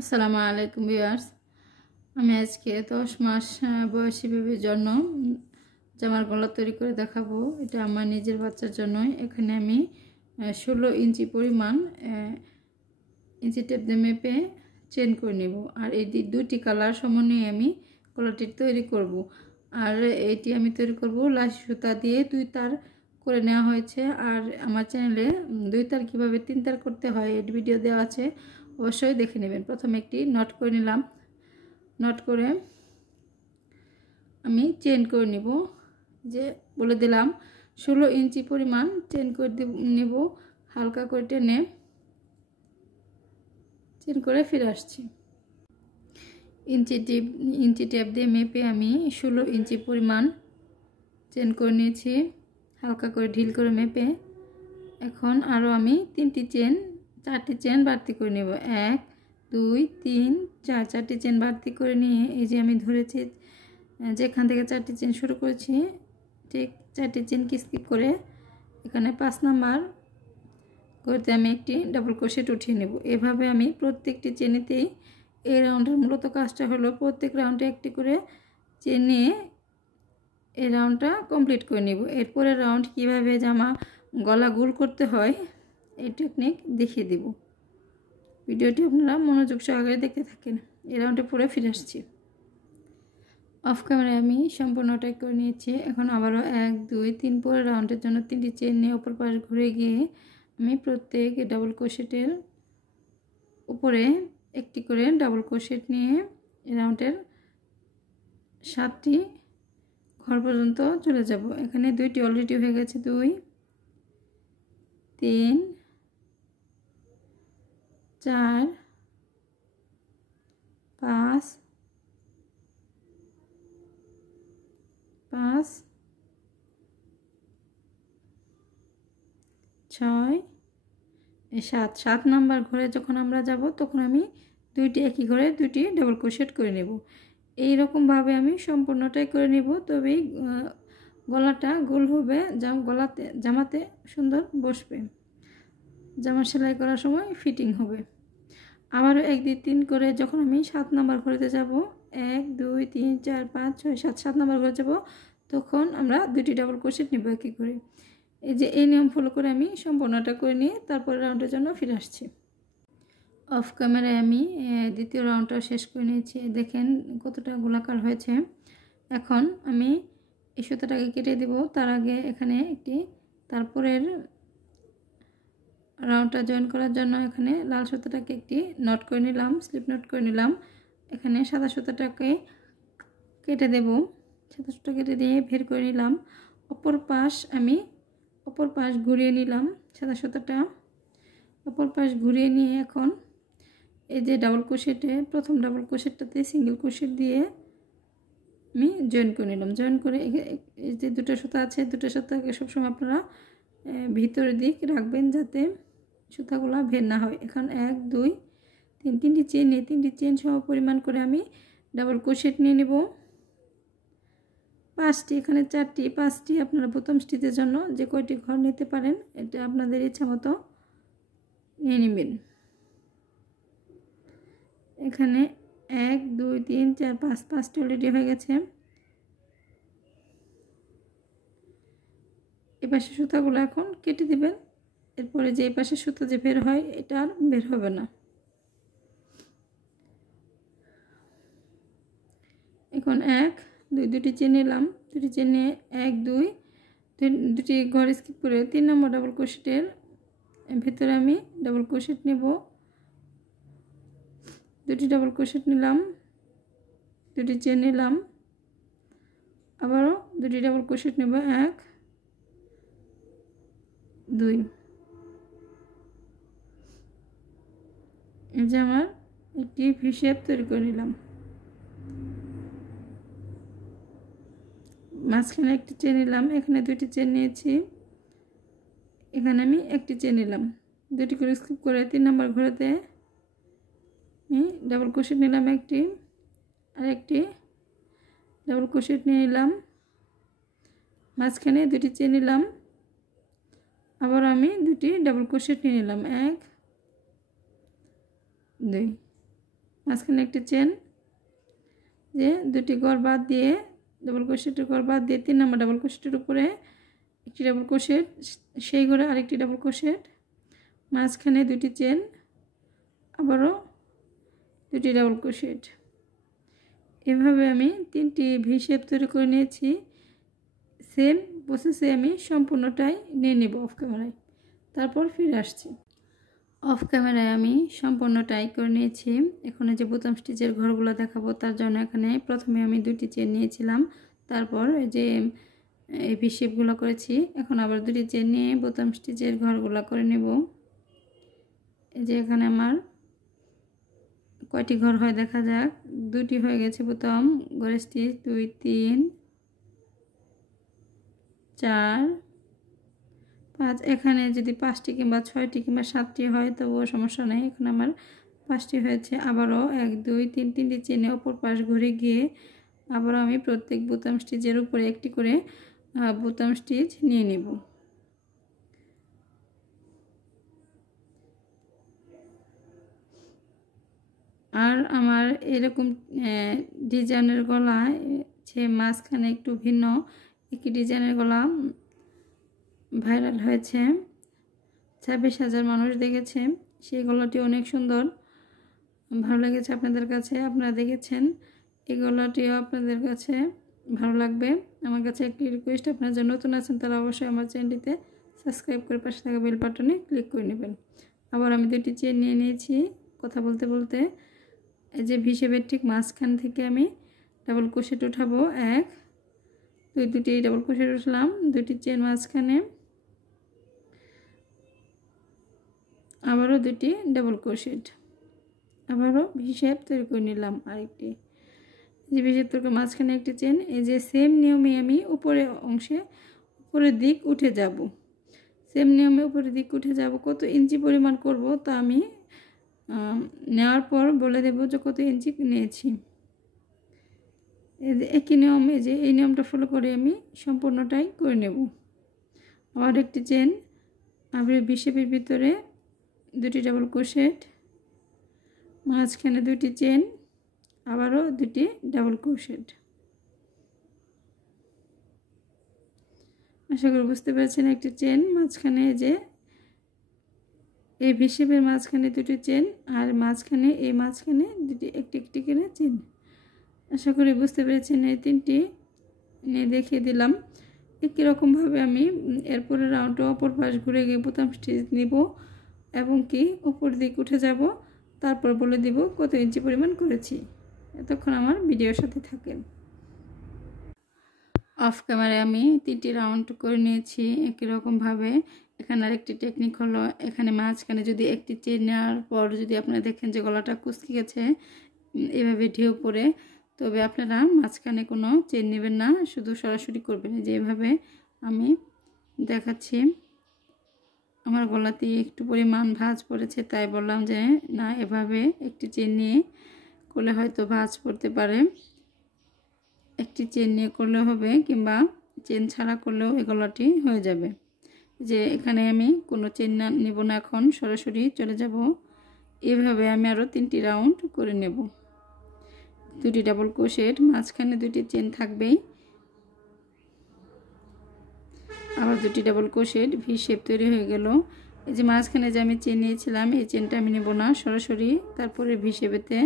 আসসালামু আলাইকুম ভিউয়ার্স। আমি আজকে 10 মাস বয়সী বেবির জন্য জামার গলা তৈরি করে দেখাবো। এটা আমার নিজের বাচ্চার জন্যই। এখানে আমি 16 ইঞ্চি পরিমাণ ইঞ্চি টেপ দিয়ে মেপে চেন করে নেব। আর এই দুটি কালার সমন্বয়ে আমি গলাটি তৈরি করব। আর এটি আমি তৈরি করব লাসি সুতা দিয়ে 2 তার করে নেওয়া হয়েছে। আর আমার চ্যানেলে 2 তার কীভাবে 3 তার করতে হয় এর ভিডিও দেওয়া আছে, অবশ্যই দেখে নেবেন। প্রথমে একটি নট করে নিলাম। নট করে আমি চেন করে নিব। যে বলে দিলাম 16 ইঞ্চি পরিমাণ চেন করে নেব। হালকা করে টেনে চেন করে ফিরে আসছি। ইঞ্চি টেপ দিয়ে মেপে আমি 16 ইঞ্চি পরিমাণ চেন করে নিয়েছি, হালকা করে ঢিল করে মেপে। এখন আরও আমি 4টি চেন বাড়তি করে নেব। 1 2 3 4 4টি চেন বাড়তি করে নিয়ে এই যে আমি ধরেছি, যেখান থেকে 4টি চেন শুরু করেছি ঠিক 4টি চেন স্কিপ করে এখানে 5 নাম্বার করতে আমি একটি ডাবল ক্রোশেট উঠিয়ে নেব। এভাবে আমি প্রত্যেকটি চেনেতেই, এই রাউন্ডের মূলত কাজটা হলো প্রত্যেক রাউন্ডে একটি করে চেন নিয়ে এই রাউন্ডটা কমপ্লিট করে নেব। এরপরে রাউন্ড কিভাবে জামা গলা গোল করতে হয় এই টেকনিক দেখিয়ে দেব। ভিডিওটি আপনারা মনোযোগ সহকারে দেখতে থাকেন। এই রাউন্ডে পরে ফিরে আসছি। অফ ক্যামেরায় আমি সম্পূর্ণটাই করে নিয়েছি। এখন আবারও 1 2 3 পরে রাউন্ডের জন্য 3টি চেন নিয়ে অপর পাশ ঘুরে গিয়ে আমি প্রত্যেক ডাবল ক্রোশেটের উপরে একটি করে ডাবল ক্রোশেট নিয়ে এই রাউন্ডের 7টি ঘর পর্যন্ত চলে যাব। এখানে 2টি অলরেডি হয়ে গেছে। 2 3 4 5 5 6 7 নাম্বার ঘরে যখন আমরা যাব তখন আমি 2টি একই ঘরে 2টি ডাবল ক্রোশেট করে নেব। এই রকম ভাবে আমি সম্পূর্ণটাই করে নেব, তবেই গলাটা গোল হবে, জামাতে সুন্দর বসবে, জামা সেলাই করার সময় ফিটিং হবে। আবারও 1 2 3 করে যখন আমি 7 নাম্বার ঘরেতে যাব, 1 2 3 4 5 6 7 নাম্বার ঘরে যাব, তখন আমরা 2টি ডাবল ক্রোশেট নেব একই করে। এই যে এই নিয়ম ফলো করে আমি সম্পূর্ণটা করে নিয়ে তারপরে রাউন্ডের জন্য ফিরে আসছি। অফ ক্যামেরায় আমি দ্বিতীয় রাউন্ডটা শেষ করে নিয়েছি। দেখেন কতটা গোলাকার হয়েছে। এখন আমি এই সুতাটাকে কেটে দেব। তার আগে এখানে তারপরের রাউন্ডটা জয়েন করার জন্য এখানে লাল সুতাটাকে একটি নট করে নিলাম, স্লিপ নট করে নিলাম। এখানে সাদা সুতাটাকে কেটে দেব। সাদা সুতা কেটে দিয়ে বের করে নিলাম। অপর পাশ ঘুরিয়ে নিলাম। সাদা সুতাটা অপর পাশ ঘুরিয়ে নিয়ে এখন এই যে ডাবল ক্রোশেটে প্রথম ডাবল ক্রোশেটটাতে সিঙ্গেল ক্রোশেট দিয়ে আমি জয়েন করে নিলাম। জয়েন করে এই যে 2টা সুতা আছে, 2টা সুতাকে সবসময় আপনারা ভিতরের দিক রাখবেন যাতে সুতাগুলো বের না হয়। এখন 1 2 3 3টি চেন নিয়ে 3টি চেন সম পরিমাণ করে আমি ডাবল ক্রোশেট নিয়ে নেব। 5টি, এখানে 4টি, 5টি আপনারা প্রথম স্টিচের জন্য যে কয়টি ঘর নিতে পারেন এটা আপনাদের ইচ্ছা মতো নিয়ে নেবেন। এখানে 1 2 3 4 5 5টি অলরেডি হয়ে গেছে। এই পাশের সুতাগুলো এখন কেটে দিবেন। এরপরে যে এই পাশের সুতা যে বের হয় এটা আর বের হবে না। এখন 1 2 2টি চেন নিলাম। 2টি চেন নিয়ে 1 2 2টি ঘর স্কিপ করে 3 নম্বর ডাবল ক্রোশেটের ভিতরে আমি ডাবল ক্রোশেট নেব। 2টি ডাবল ক্রোশেট নিলাম, 2টি চেন নিলাম, আবারও 2টি ডাবল ক্রোশেট নেব। 1 2 এই যে আমার একটি ভি শেপ তৈরি করে নিলাম। মাঝখানে একটি চেন নিলাম, এখানে 2টি চেন নিয়েছি, এখানে আমি একটি চেন নিলাম। 2টি করে স্কিপ করে 3 নম্বর ঘরেতে আমি ডাবল ক্রোশেট নিলাম একটি, আর একটি ডাবল ক্রোশেট নিয়ে নিলাম। মাঝখানে 2টি চেন নিলাম, আবার আমি 2টি ডাবল ক্রোশেট নিয়ে নিলাম। 1 2 মাঝখানে একটি চেন, যে দুটি ঘর বাদ দিয়ে ডাবল ক্রোশেটের ঘর বাদ দিয়ে 3 নম্বর ডাবল ক্রোশেটের উপরে একটি ডাবল ক্রোশেট, সেই ঘরে আরেকটি ডাবল ক্রোশেট, মাঝখানে দুটি চেন, আবারও দুটি ডাবল ক্রোশেট। এভাবে আমি 3টি ভি শেপ তৈরি করে নিয়েছি। সেম প্রসেসে আমি সম্পূর্ণটাই নিয়ে নেব অফ ক্যামেরায়, তারপর ফিরে আসছি। অফ ক্যামেরায় আমি সম্পূর্ণটাই করে নিয়েছি। এখন যে বোতাম স্টিচের ঘরগুলো দেখাবো তার জন্য এখানে প্রথমে আমি 2টি চেন নিয়েছিলাম, তারপর যে এই ভি শেপগুলো করেছি, এখন আবার 2টি চেন নিয়ে বোতাম স্টিচের ঘরগুলো করে নেব। এই যে এখানে আমার কয়টি ঘর হয় দেখা যাক। 2টি হয়ে গেছে বোতাম ঘরের স্টিচ, 2 3 4 5। এখানে যদি 5টি কিংবা 6টি কিংবা 7টি হয় তবুও সমস্যা নেই। এখন আমার 5টি হয়েছে। আবারও 1 2 3 3টি চেনে অপর পাশ ঘুরে গিয়ে আবারও আমি প্রত্যেক বোতাম স্টিচের উপরে একটি করে বোতাম স্টিচ নিয়ে নেব। আর আমার এরকম ডিজাইনের গলা মাঝখানে একটু ভিন্ন একটি ডিজাইনের গলা ভাইরাল হয়েছে, 26,000 মানুষ দেখেছে। সেই গলাটি অনেক সুন্দর, ভালো লেগেছে আপনাদের কাছে, আপনারা দেখেছেন। এই গলাটিও আপনাদের কাছে ভালো লাগবে। আমার কাছে একটি রিকোয়েস্ট, আপনারা যারা নতুন আছেন তারা অবশ্যই আমার চ্যানেলটিতে সাবস্ক্রাইব করে পাশে থাকা বেল বাটনে ক্লিক করে নেবেন। আবার আমি 2টি চেন নিয়ে নিয়েছি কথা বলতে বলতে। এই যে ভি শেপের ঠিক মাঝখান থেকে আমি ডাবল ক্রোশেট উঠাবো, 1 2 2টি ডাবল ক্রোশেট উঠলাম, 2টি চেন মাঝখানে, আবারও 2টি ডাবল ক্রোশেট, আবারও ভি শেপ তৈরি করে নিলাম আরেকটি। যে ভি শেপ তৈরি মাঝখানে একটি চেন। এই যে সেম নিয়মে আমি উপরের অংশে উপরের দিক উঠে যাব, সেম নিয়মে উপরের দিক উঠে যাব। কত ইঞ্চি পরিমাণ করব তা আমি নেওয়ার পর বলে দেব যে কত ইঞ্চি নিয়েছি। একই নিয়মে যে এই নিয়মটা ফলো করে আমি সম্পূর্ণটাই করে নেব। আবার একটি চেন, আবার ভি শেপের ভিতরে 2টি ডাবল ক্রোশেট, মাঝখানে 2টি চেন, আবারও 2টি ডাবল ক্রোশেট। আশা করি বুঝতে পেরেছেন। একটি চেন মাঝখানে, যে এই ভি শেপের মাঝখানে 2টি চেন, আর মাঝখানে এই মাঝখানে 2টি একটি একটি করে চেন। আশা করি বুঝতে পেরেছেন। এই 3টি নিয়ে দেখিয়ে দিলাম। একই রকমভাবে আমি এরপরে রাউন্ডটা অপর পাশ ঘুরে গিয়ে বোতাম স্টিচ নিব এবং কি উপর দিক উঠে যাব, তারপর বলে দিব কত ইঞ্চি পরিমাণ করেছি। এতক্ষণ আমার ভিডিওর সাথে থাকেন। অফ ক্যামেরায় আমি 3টি রাউন্ড করে নিয়েছি একই রকমভাবে। এখানে আরেকটি টেকনিক হলো, এখানে মাঝখানে যদি একটি চেন নেওয়ার পর যদি আপনারা দেখেন যে গলাটা কুঁচকে গেছে এভাবে ঢেউ পড়ে, তবে আপনারা মাঝখানে কোনো চেন নেবেন না, শুধু সরাসরি করবেন। যেভাবে আমি দেখাচ্ছি, আমার গলাতে একটু পরিমাণ ভাঁজ পড়েছে, তাই বললাম যে না, এভাবে একটি চেন নিয়ে করলে হয়তো ভাঁজ পড়তে পারে। একটি চেন নিয়ে করলে হবে, কিংবা চেন ছাড়া করলেও এই গলাটি হয়ে যাবে। যে এখানে আমি কোনো চেন নেব না, এখন সরাসরি চলে যাব। এভাবে আমি আরও 3টি রাউন্ড করে নেব। 2টি ডাবল ক্রোশেট, মাঝখানে 2টি চেন থাকবেই, আবার 2টি ডাবল ক্রোশেট, ভি শেপ তৈরি হয়ে গেল। এই যে মাঝখানে যে আমি চেন নিয়েছিলাম এই চেনটা আমি নেব না, সরাসরি তারপরে ভি শেপেতে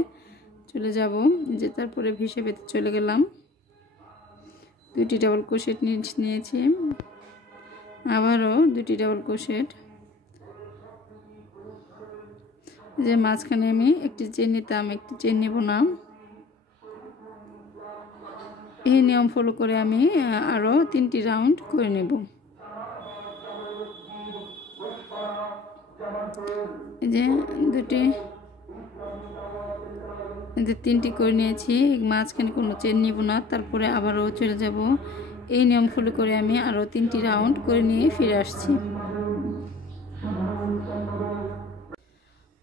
চলে যাব। যে তারপরে ভি শেপেতে চলে গেলাম, 2টি ডাবল ক্রোশেট নিয়েছি, আবারও 2টি ডাবল ক্রোশেট। যে মাঝখানে আমি একটি চেন নিতাম, একটি চেন নেব না। এই নিয়ম ফলো করে আমি আরও 3টি রাউন্ড করে নেব। এই যে 3টি করে নিয়েছি, মাঝখানে কোনো চেন নিব না, তারপরে আবারও চলে যাব। এই নিয়ম ফলো করে আমি আরও 3টি রাউন্ড করে নিয়ে ফিরে আসছি।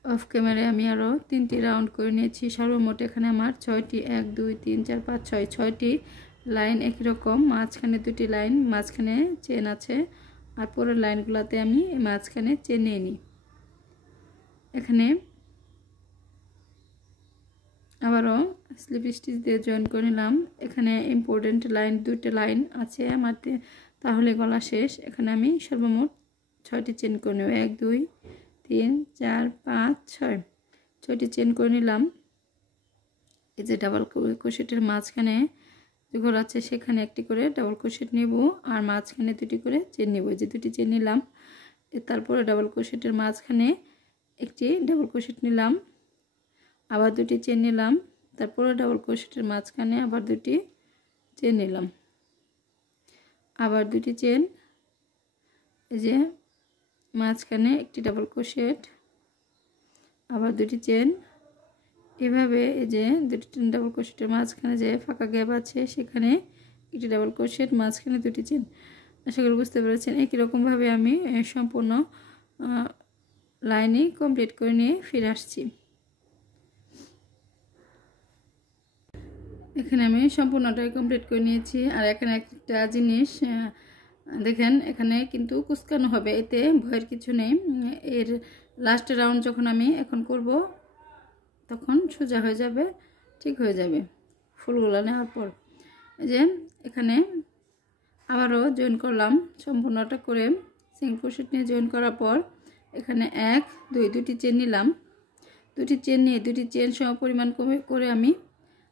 অফ ক্যামেরায় আমি আরও 3টি রাউন্ড করে নিয়েছি। সর্বমোট এখানে আমার 6টি 1 2 3 4 5 6টি লাইন একই রকম। মাঝখানে 2টি লাইন, মাঝখানে চেন আছে, আর পরের লাইনগুলোতে আমি মাঝখানে চেন নিয়ে নিই। এখানে আবারও স্লিপ স্টিচ দিয়ে জয়েন করে নিলাম। এখানে ইম্পর্টেন্ট লাইন 2টা লাইন আছে আমার, তাহলে গলা শেষ। এখানে আমি সর্বমোট 6টি চেন করে নেব। 1 2 3 4 5 6, 6টি চেন করে নিলাম। এই যে ডাবল ক্রোশেটের মাঝখানে যে ঘর আছে সেখানে একটি করে ডাবল ক্রোশেট নেব, আর মাঝখানে 2টি করে চেন নেব। যে 2টি চেন নিলাম, তারপরে ডাবল ক্রোশেটের মাঝখানে একটি ডাবল ক্রোশেট নিলাম, আবার 2টি চেন নিলাম, তারপরে ডাবল ক্রোশেটের মাঝখানে আবার 2টি চেন নিলাম, আবার 2টি চেন, এই যে মাঝখানে একটি ডাবল ক্রোশেট, আবার 2টি চেন। এভাবে এই যে 2টি ডাবল ক্রোশেটের মাঝখানে যে ফাঁকা গ্যাপ আছে সেখানে একটি ডাবল ক্রোশেট, মাঝখানে 2টি চেন। আশা করি বুঝতে পেরেছেন। একই রকমভাবে আমি সম্পূর্ণ লাইনই কমপ্লিট করে নিয়ে ফিরে আসছি। এখানে আমি সম্পূর্ণটাই কমপ্লিট করে নিয়েছি। আর এখানে একটা জিনিস দেখেন, এখানে কিন্তু কুচকানো হবে, এতে ভয়ের কিছু নেই। এর লাস্ট রাউন্ড যখন আমি এখন করব তখন সোজা হয়ে যাবে, ঠিক হয়ে যাবে ফুলগুলো নেওয়ার পর। এই যে এখানে আবারও জয়েন করলাম, সম্পূর্ণটা করে সিঙ্গেল ক্রোশেট নিয়ে জয়েন করার পর এখানে 1 2 2টি চেন নিলাম। 2টি চেন নিয়ে 2টি চেন সম পরিমাণ করে আমি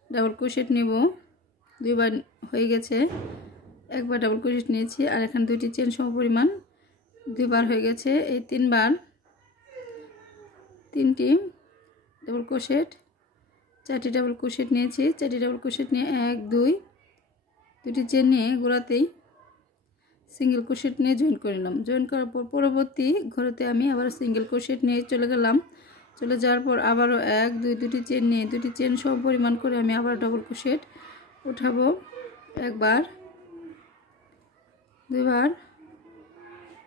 ডাবল ক্রোশেট নেব। 2বার হয়ে গেছে, একবার ডাবল ক্রোশেট নিয়েছি, আর এখানে 2টি চেন সম পরিমাণ 2বার হয়ে গেছে। এই 3বার 3টি ডাবল ক্রোশেট, 4টি ডাবল ক্রোশেট নিয়েছি। 4টি ডাবল ক্রোশেট নিয়ে 1 2 2টি চেন নিয়ে গোড়াতেই সিঙ্গেল ক্রোশেট নিয়ে জয়েন করে নিলাম। জয়েন করার পর পরবর্তী ঘরেতে আমি আবার সিঙ্গেল ক্রোশেট নিয়ে চলে গেলাম। চলে যাওয়ার পর আবারও 1 2 2টি চেন নিয়ে 2টি চেন সম পরিমাণ করে আমি আবার ডাবল ক্রোশেট উঠাবো। একবার, দুইবার,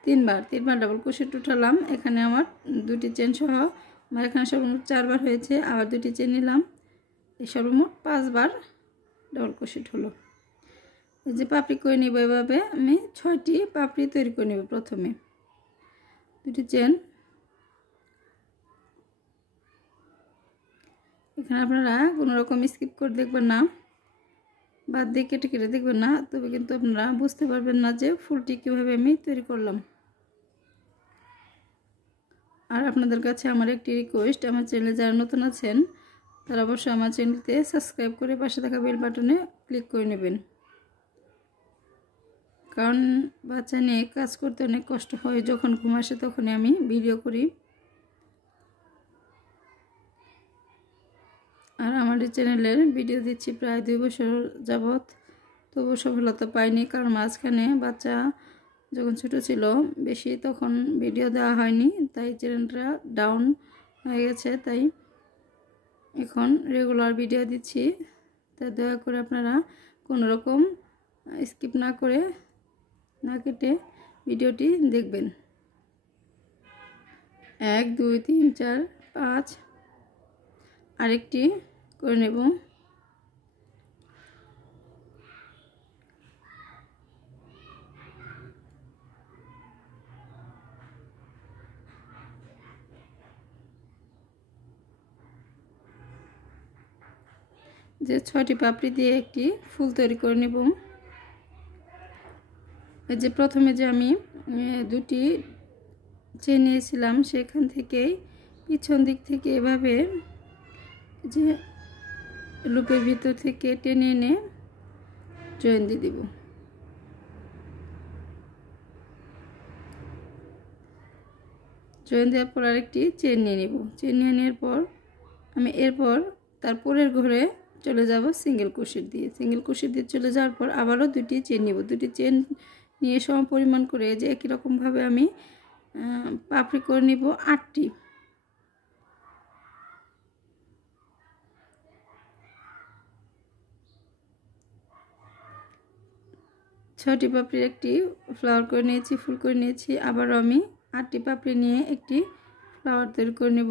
তিনবার ডাবল ক্রোশেট উঠালাম। এখানে আমার 2টি চেন সহ আমার এখানে সর্বমোট 4বার হয়েছে। আবার 2টি চেন নিলাম, এই সর্বমোট 5বার ডাবল ক্রোশেট হলো। এই যে পাপড়ি করে নিব, এভাবে আমি 6টি পাপড়ি তৈরি করে নেব। প্রথমে 2টি চেন, এখানে আপনারা কোনো রকম স্কিপ করে দেখবেন না, বাদ দিয়ে কেটে কেটে দেখবেন না, তবে কিন্তু আপনারা বুঝতে পারবেন না যে ফুলটি কীভাবে আমি তৈরি করলাম। আর আপনাদের কাছে আমার একটি রিকোয়েস্ট, আমার চ্যানেলে যারা নতুন আছেন তারা অবশ্যই আমার চ্যানেলটিতে সাবস্ক্রাইব করে পাশে থাকা বেল বাটনে ক্লিক করে নেবেন, কারণ বাচ্চা নিয়ে কাজ করতে অনেক কষ্ট হয়। যখন ঘুম আসে তখনই আমি ভিডিও করি। আর আমার এই চ্যানেলের ভিডিও দিচ্ছি প্রায় 2 বছর যাবৎ, তবু সফলতা পাইনি, কারণ মাঝখানে বাচ্চা যখন ছোট ছিল বেশি তখন ভিডিও দেওয়া হয়নি, তাই চ্যানেলটা ডাউন হয়ে গেছে। তাই এখন রেগুলার ভিডিও দিচ্ছি, তাই দয়া করে আপনারা কোনো রকম স্কিপ না করে না কেটে ভিডিওটি দেখবেন। 1 2 3 4 5 আরেকটি করে নেব। যে 6টি পাপড়ি দিয়ে একটি ফুল তৈরি করে নেব। এই যে প্রথমে যে আমি 2টি চেন নিয়েছিলাম সেখান থেকেই পিছন দিক থেকে এভাবে যে লুপের ভিতর থেকে টেনে এনে জয়েন দিয়ে দেব। জয়েন দেওয়ার পর আরেকটি চেন নিয়ে নেব। চেন নিয়ে নেওয়ার পর আমি এরপর তারপরের ঘরে চলে যাব সিঙ্গেল ক্রোশেট দিয়ে। সিঙ্গেল ক্রোশেট দিয়ে চলে যাওয়ার পর আবারও 2টি চেন নেব। 2টি চেন নিয়ে সম পরিমাণ করে যে একই রকমভাবে আমি পাপড়ি করে নিব 8টি। ছয়টি পাপড়ির একটি ফ্লাওয়ার করে নিয়েছি, ফুল করে নিয়েছি। আবারও আমি 8টি পাপড়ি নিয়ে একটি ফ্লাওয়ার তৈরি করে নেব।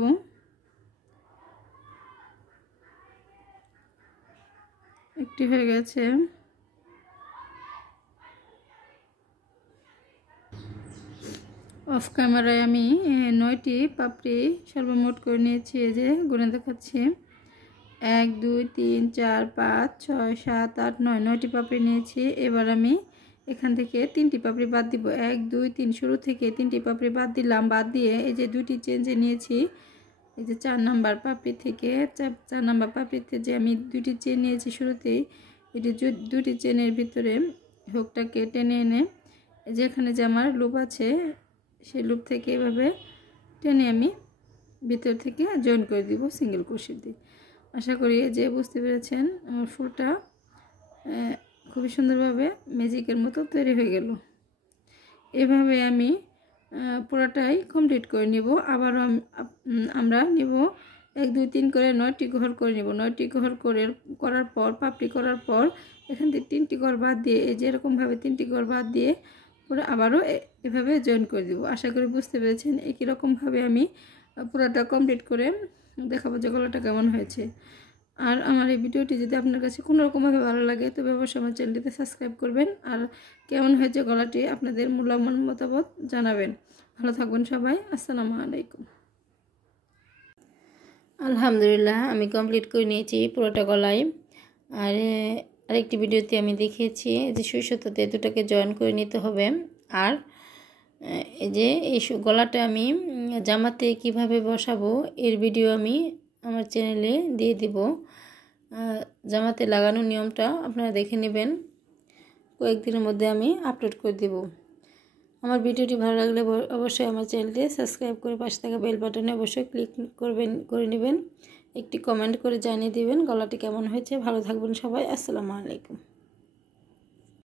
একটি হয়ে গেছে। অফ ক্যামেরায় আমি 9টি পাপড়ি সর্বমোট করে নিয়েছি, এই যে গুনে দেখাচ্ছি। 1 2 3 4 5 6 7 8 9 9টি পাপড়ি নিয়েছি। এবার আমি এখান থেকে 3টি পাপড়ি বাদ দিব। 1 2 3 শুরু থেকে 3টি পাপড়ি বাদ দিলাম। বাদ দিয়ে এই যে 2টি চেন যে নিয়েছি, এই যে 4 নাম্বার পাপড়ি থেকে 4 নাম্বার পাপড়িতে যে আমি 2টি চেন নিয়েছি শুরুতেই, এটি 2টি চেনের ভিতরে হুকটাকে টেনে এনে যেখানে যে আমার লুপ আছে সেই লুপ থেকে এভাবে টেনে আমি ভিতর থেকে জয়েন করে দিব সিঙ্গেল ক্রোশে দিয়ে। আশা করি যে বুঝতে পেরেছেন আমার ফুলটা খুবই সুন্দরভাবে ম্যাজিকের মতো তৈরি হয়ে গেল। এভাবে আমি পুরোটাই কমপ্লিট করে নিব। আবারও আমরা নিব 1 2 3 করে 9টি ঘর করে নিব। 9টি ঘর করার পর পাপড়ি করার পর এখান থেকে 3টি ঘর বাদ দিয়ে এই যে এরকমভাবে 3টি ঘর বাদ দিয়ে পুরো আবারও এভাবে জয়েন করে দিব। আশা করি বুঝতে পেরেছেন। একই রকমভাবে আমি পুরোটা কমপ্লিট করে দেখাবো যে গলাটা কেমন হয়েছে। আর আমার এই ভিডিওটি যদি আপনার কাছে কোনো রকমভাবে ভালো লাগে তবে অবশ্যই আমার চ্যানেলটিতে সাবস্ক্রাইব করবেন। আর কেমন হয়েছে গলাটি আপনাদের মূল্যবান মতামত জানাবেন। ভালো থাকবেন সবাই। আসসালামু আলাইকুম। আলহামদুলিল্লাহ আমি কমপ্লিট করে নিয়েছি পুরোটা গলায়। আর আরেকটি ভিডিওতে আমি দেখিয়েছি যে সুই সুতোতে দুটাকে জয়েন করে নিতে হবে। আর এই যে এই গলাটা আমি জামাতে কিভাবে বসাবো এর ভিডিও আমি আমার চ্যানেলে দিয়ে দিব। জামাতে লাগানোর নিয়মটা আপনারা দেখে নেবেন। কয়েকদিনের মধ্যে আমি আপলোড করে দেব। আমার ভিডিওটি ভালো লাগলে অবশ্যই আমার চ্যানেলটি সাবস্ক্রাইব করে পাশে থাকা বেল বাটনে অবশ্যই ক্লিক করে নেবেন। একটি কমেন্ট করে জানিয়ে দিবেন গলাটি কেমন হয়েছে। ভালো থাকবেন সবাই। আসসালামু আলাইকুম।